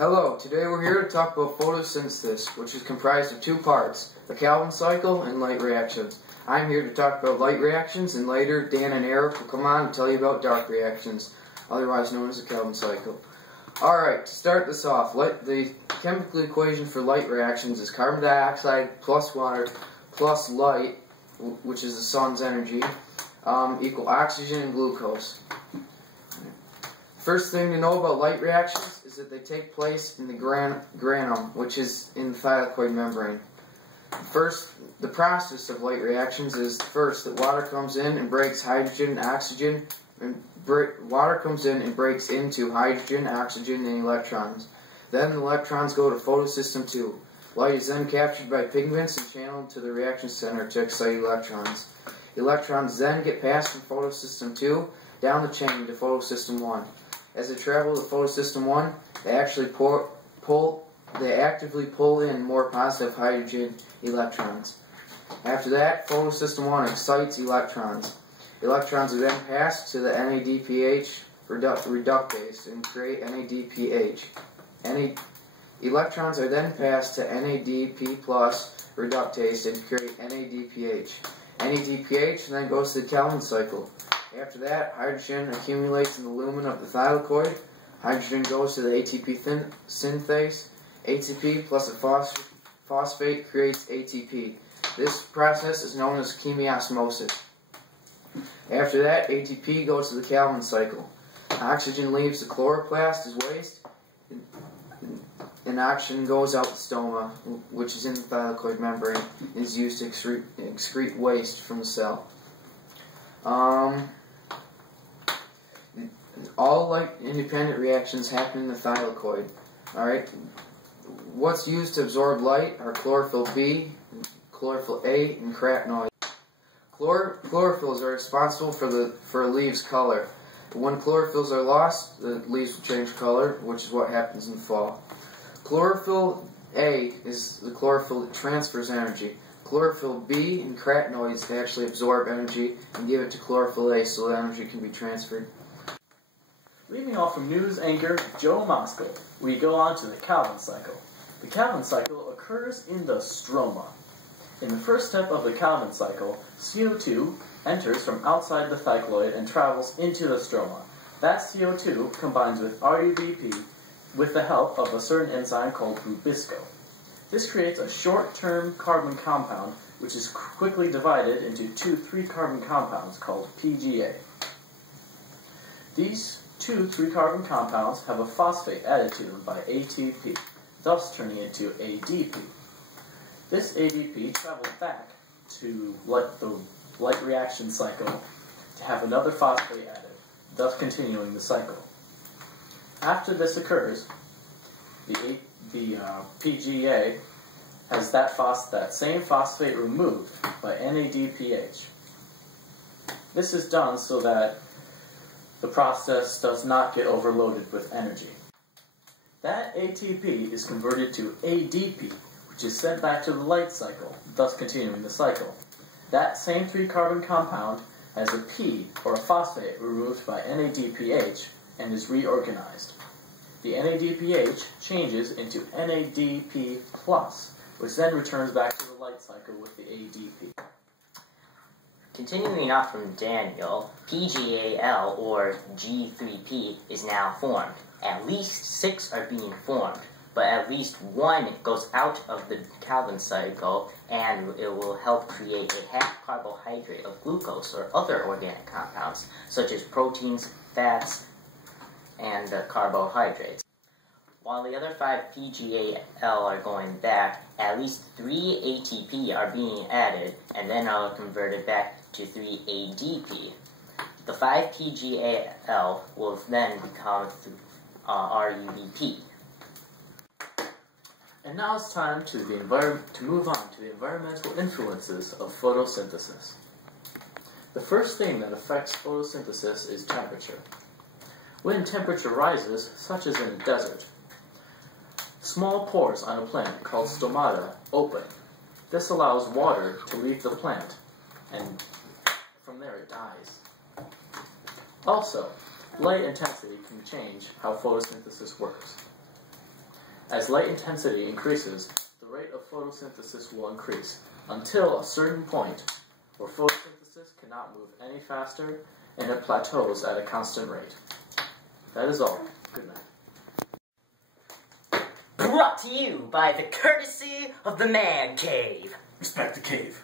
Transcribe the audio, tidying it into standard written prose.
Hello, today we're here to talk about photosynthesis, which is comprised of two parts, the Calvin cycle and light reactions. I'm here to talk about light reactions, and later Dan and Eric will come on and tell you about dark reactions, otherwise known as the Calvin cycle. Alright, to start this off, the chemical equation for light reactions is carbon dioxide plus water plus light, which is the sun's energy, equal oxygen and glucose. First thing to know about light reactions is that they take place in the granum, which is in the thylakoid membrane. First, the process of light reactions is first that water comes in and breaks hydrogen and oxygen, and water comes in and breaks into hydrogen, oxygen, and electrons. Then the electrons go to photosystem 2. Light is then captured by pigments and channeled to the reaction center to excite electrons. Electrons then get passed from photosystem 2 down the chain to photosystem 1. As they travel to photosystem 1, they actively pull in more positive hydrogen electrons. After that, photosystem 1 excites electrons. Electrons are then passed to the NADPH reductase and create NADPH. Electrons are then passed to NADP plus reductase and create NADPH. NADPH then goes to the Calvin cycle. After that, hydrogen accumulates in the lumen of the thylakoid. Hydrogen goes to the ATP synthase. ATP plus a phosphate creates ATP. This process is known as chemiosmosis. After that, ATP goes to the Calvin cycle. Oxygen leaves the chloroplast as waste, and oxygen goes out the stoma, which is in the thylakoid membrane, and is used to excrete waste from the cell. All light-independent reactions happen in the thylakoid. Alright? What's used to absorb light are chlorophyll B, chlorophyll A, and carotenoids. Chlorophylls are responsible for a leaf's color. When chlorophylls are lost, the leaves will change color, which is what happens in the fall. Chlorophyll A is the chlorophyll that transfers energy. Chlorophyll B and carotenoids actually absorb energy and give it to chlorophyll A so the energy can be transferred. Leaving off from news anchor Joe Moscow, we go on to the Calvin cycle. The Calvin cycle occurs in the stroma. In the first step of the Calvin cycle, CO2 enters from outside the thylakoid and travels into the stroma. That CO2 combines with RUBP with the help of a certain enzyme called Rubisco. This creates a short-term carbon compound which is quickly divided into two 3-carbon compounds called PGA. These two 3-carbon compounds have a phosphate added to them by ATP, thus turning into ADP. This ADP travels back to the light reaction cycle to have another phosphate added, thus continuing the cycle. After this occurs, the PGA has that same phosphate removed by NADPH. This is done so that the process does not get overloaded with energy. That ATP is converted to ADP, which is sent back to the light cycle, thus continuing the cycle. That same 3-carbon compound has a P, or a phosphate, removed by NADPH and is reorganized. The NADPH changes into NADP+, which then returns back to the light cycle with the ADP. Continuing on from Daniel, PGAL, or G3P, is now formed. At least 6 are being formed, but at least 1 goes out of the Calvin cycle, and it will help create a half carbohydrate of glucose or other organic compounds, such as proteins, fats, and carbohydrates. While the other 5 PGAL are going back, at least 3 ATP are being added, and then are converted back to 3 ADP. The 5 PGAL will then become RUBP. And now it's time to move on to the environmental influences of photosynthesis. The first thing that affects photosynthesis is temperature. When temperature rises, such as in a desert, small pores on a plant called stomata open. This allows water to leave the plant, and from there it dies. Also, light intensity can change how photosynthesis works. As light intensity increases, the rate of photosynthesis will increase until a certain point where photosynthesis cannot move any faster and it plateaus at a constant rate. That is all. Good night. Brought to you by the courtesy of the Man Cave. Respect the cave.